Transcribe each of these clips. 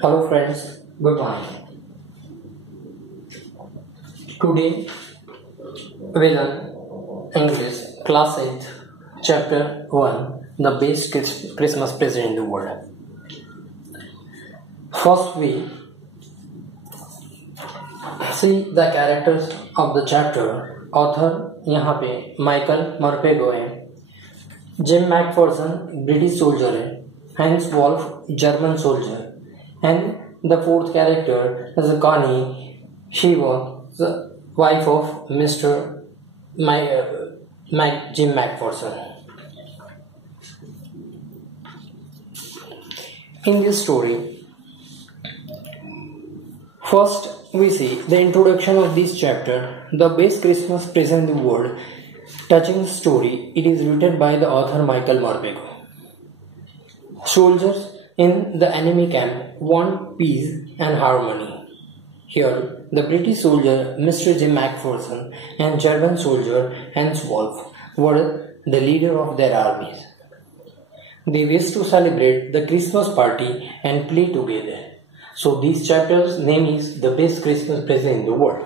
Hello friends, good morning. Today we learn English class 8 chapter 1, the best Christmas present in the world. First we see the characters of the chapter. Author यहाँ पे Michael मर्पेगो है, Jim Macpherson British soldier है, Hans Wolf German soldier, and the fourth character is Connie. She was the wife of Mr. Jim McPherson. In this story, first we see the introduction of this chapter, the best Christmas present in the world. Touching story, it is written by the author Michael Morpego. Soldiers in the enemy camp want peace and harmony. Here, the British soldier Mr. Jim McPherson and German soldier Hans Wolf were the leader of their armies. They wish to celebrate the Christmas party and play together. So this chapter's name is The Best Christmas Present in the World.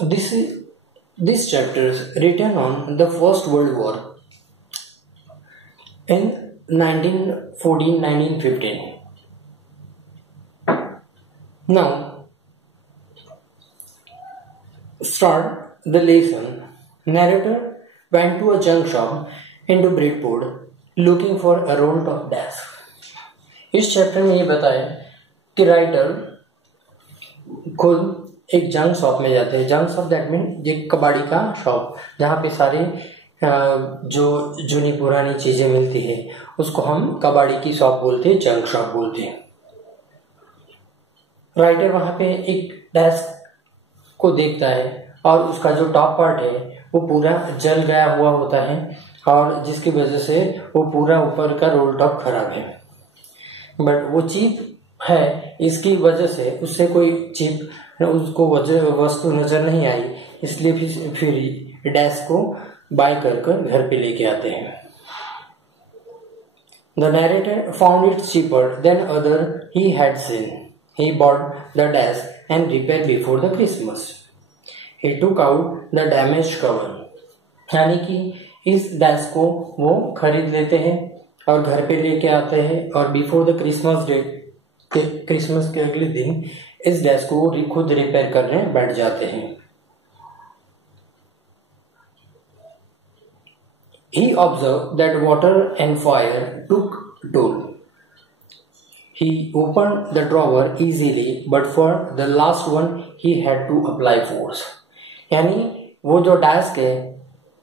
This chapter is written on the First World War in 1914-1915. Now, start the lesson. Narrator went to a junk shop into Bridport looking for a roll of desk. इस chapter में ये बताया कि writer खुद एक junk shop में जाते हैं. जंक शॉप दैट मीन एक कबाड़ी का शॉप जहाँ पे सारे जो जुनी पुरानी चीजें मिलती है उसको हम कबाड़ी की शॉप बोलते हैं, जंक शॉप बोलते हैं. राइटर वहां पे एक डेस्क को देखता है और उसका जो टॉप पार्ट है वो पूरा जल गया हुआ होता है और जिसकी वजह से वो पूरा ऊपर का रोल टॉप खराब है. बट वो चीप है, इसकी वजह से उससे कोई चीप उसको वस्तु नजर नहीं आई, इसलिए फिर डेस्क को बाय कर घर पे लेके आते हैं. The narrator found it cheaper than other he had seen. He bought the desk and repaired before the Christmas. He took out the damaged cover. यानी कि इस डेस्क को वो खरीद लेते हैं और घर पे लेके आते हैं और बिफोर द क्रिसमस क्रिसमस के अगले दिन इस डेस्क को खुद रिपेयर करने बैठ जाते हैं. He observed that water and fire took toll. He opened the drawer easily, but for the last one he had to apply force. यानी वो जो डेस्क है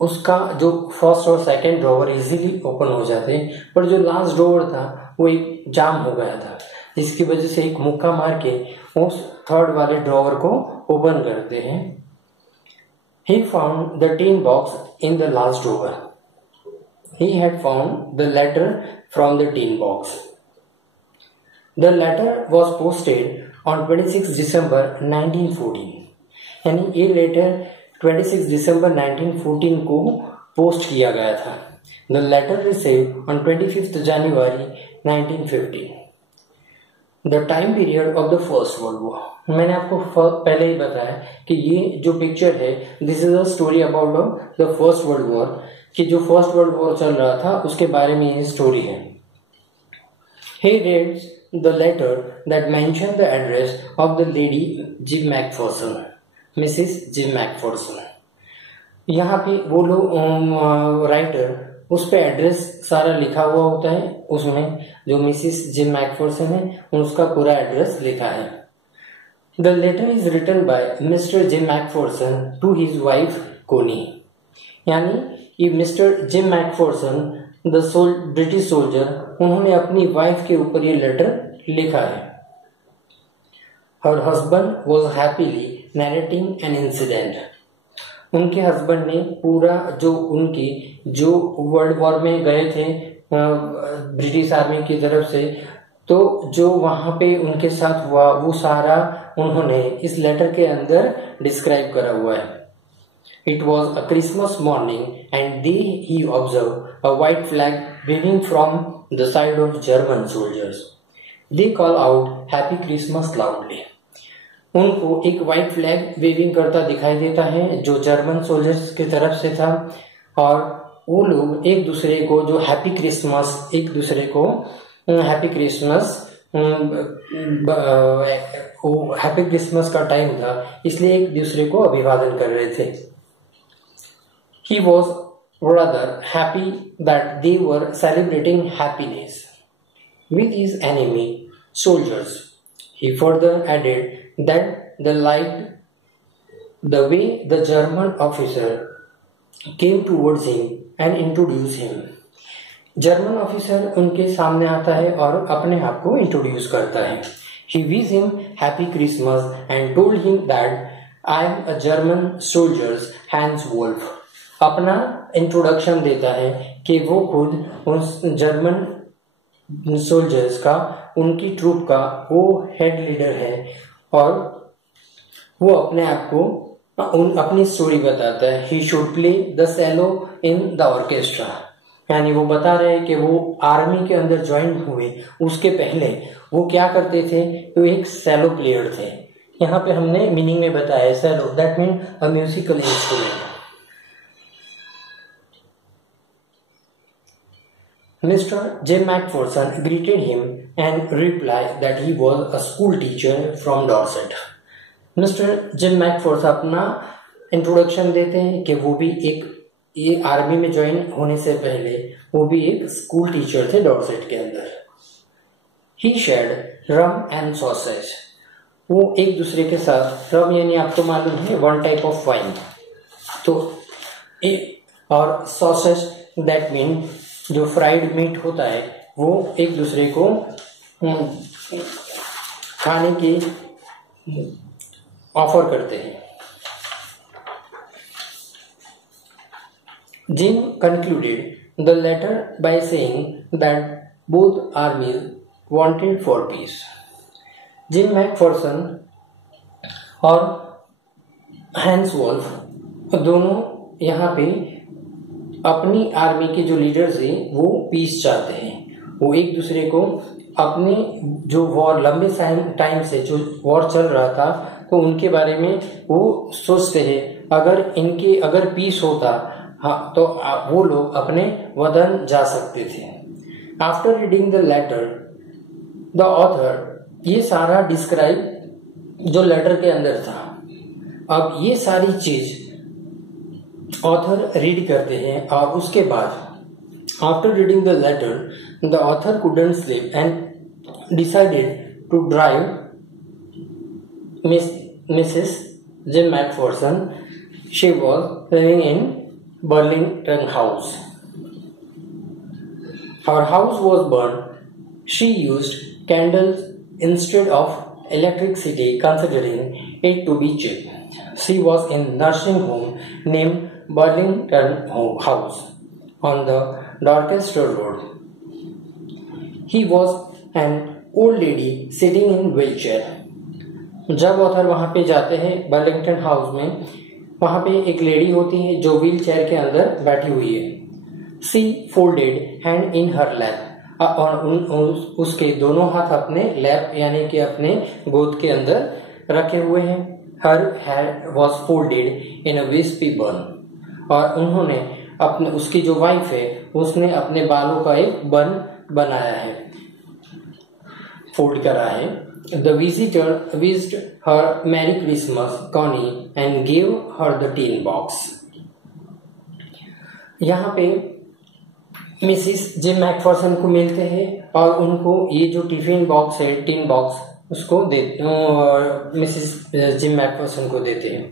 उसका जो फर्स्ट और सेकंड ड्रॉवर इजीली ओपन हो जाते हैं, पर जो लास्ट ड्रॉवर था वो एक जाम हो गया था, जिसकी वजह से एक मुक्का मार के उस थर्ड वाले ड्रॉवर को ओपन करते हैं. He found the tin box in the last drawer. He had found the letter from the tin box. The letter was posted on 26 December 1914. यानी ये लेटर 26 दिसंबर 1914 को पोस्ट किया गया था. The letter received on 25th January 1915. The time period of the First World War. मैंने आपको पहले ही बताया कि ये जो पिक्चर है this is a story about the first world war, कि जो फर्स्ट वर्ल्ड वॉर चल रहा था उसके बारे में ये स्टोरी है. He reads the letter that mentioned the address of the lady Jim McPherson, Mrs. Jim McPherson. यहाँ पे वो लोग राइटर उस पे एड्रेस सारा लिखा हुआ होता है, उसमें जो मिसिस जिम मैकफर्सन है उसका पूरा एड्रेस लिखा है. The letter is written by mister Jim McPherson to his wife Connie. यानी ये mister Jim McPherson the British soldier, उन्होंने अपनी वाइफ के ऊपर ये लेटर लिखा है. Her husband was happily narrating an incident. उनके हस्बैंड ने पूरा जो वर्ल्ड वॉर में गए थे ब्रिटिश आर्मी की तरफ से, तो जो वहां पे उनके साथ हुआ वो सारा उन्होंने इस लेटर के अंदर डिस्क्राइब करा हुआ है. It was a Christmas morning and he observed a white flag waving from the side of German soldiers. They call out Happy Christmas loudly. उनको एक व्हाइट फ्लैग वेविंग करता दिखाई देता है जो जर्मन सोल्जर्स की तरफ से था, और वो लोग एक दूसरे को जो हैप्पी क्रिसमस का टाइम था इसलिए एक दूसरे को अभिवादन कर रहे थे. He was rather happy that they were celebrating happiness with his enemy soldiers. He further added that they liked the way the German officer came towards him and introduced him. German officer उनके सामने आता है और अपने आप को introduce करता है. He wished him happy Christmas and told him that I am a German soldier's Hans Wolf. अपना इंट्रोडक्शन देता है कि वो खुद उस जर्मन सोल्जर्स का, उनकी ट्रूप का वो हेड लीडर है, और वो अपने आप को अपनी स्टोरी बताता है. He should play the cello in the orchestra. यानी वो बता रहे हैं कि वो आर्मी के अंदर ज्वाइन हुए उसके पहले वो क्या करते थे, तो एक सेलो प्लेयर थे. यहाँ पे हमने मीनिंग में बताया cello, that mean a musical instrument. Mr. Jim McPherson greeted him and replied that he was a school teacher from Dorset. Mr. Jim McPherson अपना इंट्रोडक्शन देते हैं कि वो भी ये आर्मी में ज्वाइन होने से पहले वो भी एक स्कूल टीचर थे डॉर्सेट के अंदर. He shared rum and sausage. वो एक दूसरे के साथ, रम यानी आपको मालूम है वन टाइप ऑफ वाइन, तो और सॉसेज दैट मीन जो फ्राइड मीट होता है वो एक दूसरे को खाने की ऑफर करते हैं. Jim concluded the letter by saying that both armies wanted for peace. Gym Macpherson और हैंस वॉल्फ दोनों यहाँ पे अपनी आर्मी के जो लीडर्स हैं वो पीस चाहते हैं. वो एक दूसरे को अपने जो वॉर लंबे टाइम से जो वॉर चल रहा था तो उनके बारे में वो सोचते हैं अगर पीस होता हाँ तो वो लोग अपने वतन जा सकते थे. After reading the letter the author, ये सारा डिस्क्राइब जो लेटर के अंदर था, अब ये सारी चीज ऑथर रीड करते हैं और उसके बाद after reading the letter the author couldn't sleep and decided to drive Mrs Jim Macpherson. She was living in Burlington house. Her house was burned. She used candles instead of electricity, considering it to be cheap. She was in nursing home named Burlington House on the Dorchester Road. He was an old lady sitting in wheelchair. जब author वहां पे जाते हैं Burlington house में, वहां पे एक lady होती है जो व्हील चेयर के अंदर बैठी हुई है. She folded hand in her lap, और उसके दोनों हाथ अपने लैप यानी कि अपने गोद के अंदर रखे हुए हैं. हर हेड वॉज फोल्डेड इन अ विस्पी बन, और उन्होंने अपने उसकी जो वाइफ है उसने अपने बालों का एक बन बनाया है, फोल्ड करा है. The visitor wished her Merry Christmas, Connie, and gave her the tin box. यहाँ पे मिसिस जिम मैकफर्सन को मिलते हैं और उनको ये जो टिफिन बॉक्स है, टिन बॉक्स, उसको मिसिस जिम मैकफर्सन को देते हैं.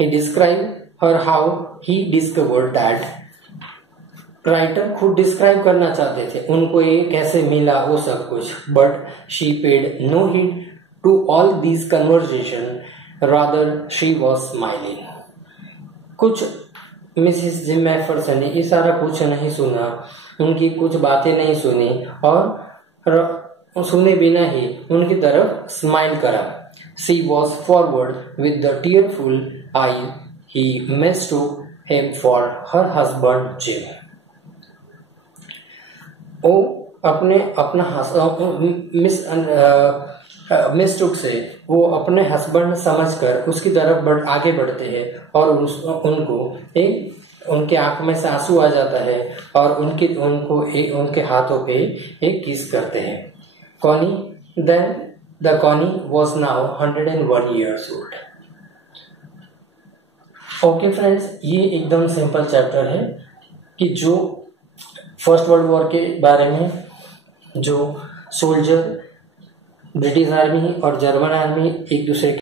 He described her how he discovered that. Writer खुद डिस्क्राइब करना चाहते थे उनको ये कैसे मिला वो सब कुछ, but she paid no heed to all these conversation, rather she was smiling. कुछ मिसिस जिम मैकफर्सन ने ये सारा कुछ नहीं सुना, उनकी कुछ बातें नहीं सुनी और सुने बिना ही उनकी तरफ स्माइल करा. She was forward with the tearful I. he mistook him for her husband Jim. वो मिस्टुक से वो अपने हस्बैंड समझकर उसकी तरफ आगे बढ़ते हैं और उनके आंख में से आंसू आ जाता है और उनके हाथों पे एक किस करते हैं. The Connie was now 101 years old. Okay friends, ये एकदम सिंपल चैप्टर है कि जो फर्स्ट वर्ल्ड वॉर के बारे में जो सोल्जर ब्रिटिश आर्मी और जर्मन आर्मी एक दूसरे